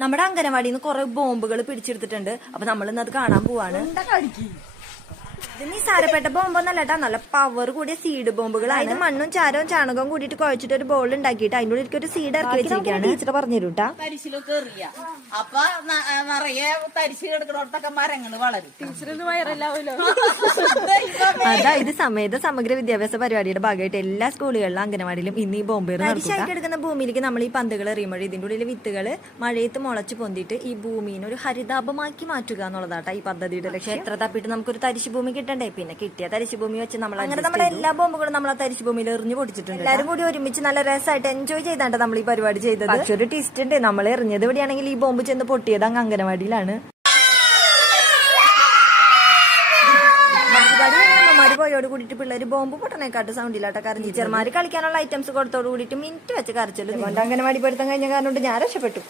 നമ്മുടെ അംഗനവാടിയിൽ നിന്ന് കുറെ ബോംബുകൾ പിടിച്ചെടുത്തിട്ടുണ്ട്. അപ്പൊ നമ്മൾ ഇന്ന് അത് കാണാൻ പോവാണ്. ഇത് നിസാരപ്പെട്ട ബോംബൊന്നല്ല കേട്ടാ, നല്ല പവർ കൂടിയ സീഡ് ബോംബുകളാണ്. മണ്ണും ചാരവും ചാണകവും കൂടിയിട്ട് കുഴച്ചിട്ട് ഒരു ബോൾ ഉണ്ടാക്കിയിട്ട് അതിൻ്റെ ഉള്ളിൽ ഒരു സീഡ് ഇറക്കി വെച്ചിരിക്കുകയാണ്. ടീച്ചർ പറഞ്ഞു തരൂട്ടാ. തരിശിലൊക്കെ എറിയ അപ്പൊ നിറയെ തരിശ് കിടക്കുന്നോടത്തൊക്കെ മരങ്ങള് വളരും. ടീച്ചറിന് വയറല്ലാവല്ലോ. അതായത് സമേത സമഗ്ര വിദ്യാഭ്യാസ പരിപാടിയുടെ ഭാഗമായിട്ട് എല്ലാ സ്കൂളുകളിലും അംഗനവാടിയിലും ഇന്ന് ഈ ബോംബേർ തരിശായിട്ട് എടുക്കുന്ന ഭൂമിയിലേക്ക് നമ്മൾ ഈ പന്തുകൾ എറിയുമ്പോൾ ഇതിന്റെ ഉള്ളിൽ വിത്തുകൾ മഴയത്ത് മുളച്ച് പൊന്തിയിട്ട് ഈ ഭൂമിനെ ഒരു ഹരിതാപമാക്കി മാറ്റുക എന്നുള്ളതാട്ടാ ഈ പദ്ധതിയുടെ ലക്ഷ്യം. എത്ര തപ്പിട്ട് നമുക്കൊരു തരിശ് ഭൂമി കിട്ടണ്ടേ? പിന്നെ കിട്ടിയ തരിശ് ഭൂമി വെച്ച് നമ്മൾ അങ്ങനെ നമ്മുടെ എല്ലാ ബോംബുകളും നമ്മൾ ആ തരിശ് ഭൂമിയിൽ എറിഞ്ഞു പൊടിച്ചിട്ടുണ്ട്. എല്ലാവരും കൂടി ഒരുമിച്ച് നല്ല രസമായിട്ട് എൻജോയ് ചെയ്താണ്ട് നമ്മൾ ഈ പരിപാടി ചെയ്തത്. പക്ഷെ ഒരു ട്വിസ്റ്റ് ഉണ്ട്, നമ്മൾ എറിഞ്ഞത് എവിടെയാണെങ്കിൽ ഈ ബോംബ് ചെന്ന് പൊട്ടിയത് അങ്ങ് അംഗനവാടിയിലാണ്. അമ്മമാര് പോയോട് കൂടിയിട്ട് പിള്ളേര് ബോംബ് പൊട്ടണേക്കാട്ട് സൗണ്ടിലാട്ട കരഞ്ഞു. ടീച്ചർമാര് കളിക്കാനുള്ള ഐറ്റംസ് കൊടുത്തോട് കൂടിയിട്ട് മിനിറ്റ് വെച്ച് കരച്ചല്ലോ. അംഗനവാടി പഠിത്തം കഴിഞ്ഞ കാരണം കൊണ്ട് ഞാൻ രക്ഷപ്പെട്ടു.